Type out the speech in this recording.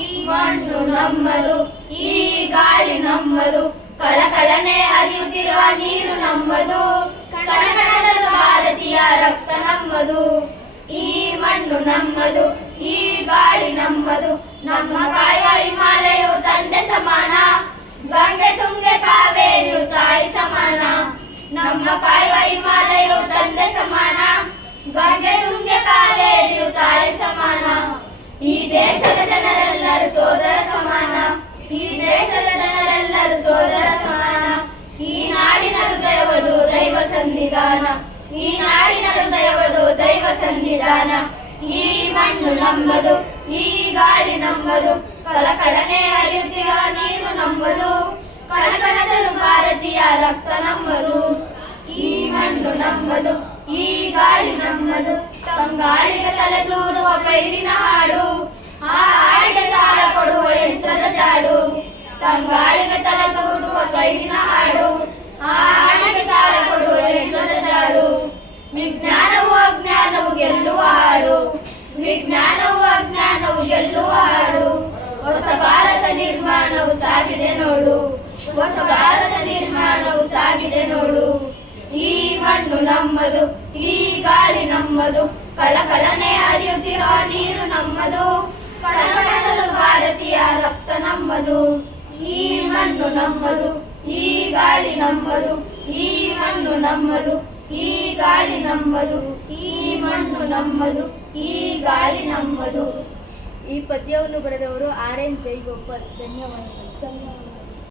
ಈ ಮಣ್ಣು ನಮ್ಮದು, ಈ ಗಾಳಿ ನಮ್ಮದು, ಕಳಕಳನೆ ಹರಿಯುತ್ತಿರುವ ನೀರು ನಮ್ಮದು, ಕಣಕಣದ ಭಾರತೀಯ ರಕ್ತ ನಮ್ಮದು. ಈ ಮಣ್ಣು ನಮ್ಮದು, ಈ ಗಾಳಿ ನಮ್ಮದು, ನಮ್ಮ ಕಾಯುವ ಹಿಮಾಲಯವು ತಂದೆ ಸಮಾನ, ಗಂಗೆ ತುಂಬೆ ಕಾವೇರಿಯು ತಾಯಿ ಸಮಾನ, ನಮ್ಮ ಈ ಮಣ್ಣು ನಮ್ಮದು ಈ ಗಾಳಿ ನಮ್ಮದು ಕಳಕಳನೆ ಹರಿಯುತ್ತಿರುವ ನೀರು ನಮ್ಮದು ಕಣಕಣದಲು ಭಾರತೀಯ ರಕ್ತ ನಮ್ಮದು ಈ ಮಣ್ಣು ನಮ್ಮದು ಈ ಗಾಳಿ ನಮ್ಮದು ತಂಗಾಳಿಗೆ ತಲೆ ದೂರುವ ಪೈರಿನ ಭಾರತ ನಿರ್ಮಾಣವು ಸಾಗಿದೆ ನೋಡು. ಹೊಸ ಭಾರತ ನಿರ್ಮಾಣವು ಸಾಗಿದೆ ನೋಡು. ಈ ಮಣ್ಣು ನಮ್ಮದು, ಈ ಗಾಳಿ ನಮ್ಮದು, ಕಳಕಳನೆ ಹರಿಯುತ್ತಿರುವ ನೀರು ನಮ್ಮದು. ಭಾರತೀಯ ರಕ್ತ ನಮ್ಮದು. ಈ ಮಣ್ಣು ನಮ್ಮದು, ಈ ಗಾಳಿ ನಮ್ಮದು, ಈ ಮಣ್ಣು ನಮ್ಮದು, ಈ ಗಾಳಿ ನಮ್ಮದು, ಈ ಮಣ್ಣು ನಮ್ಮದು, ಈ ಗಾಳಿ ನಮ್ಮದು. ಈ ಪದ್ಯವನ್ನು ಬರೆದವರು ಆರ್ ಎನ್ ಜೈಗೋಪಾಲ್ ಧನ್ಯವಾದಗಳು. ಧನ್ಯವಾದಗಳು.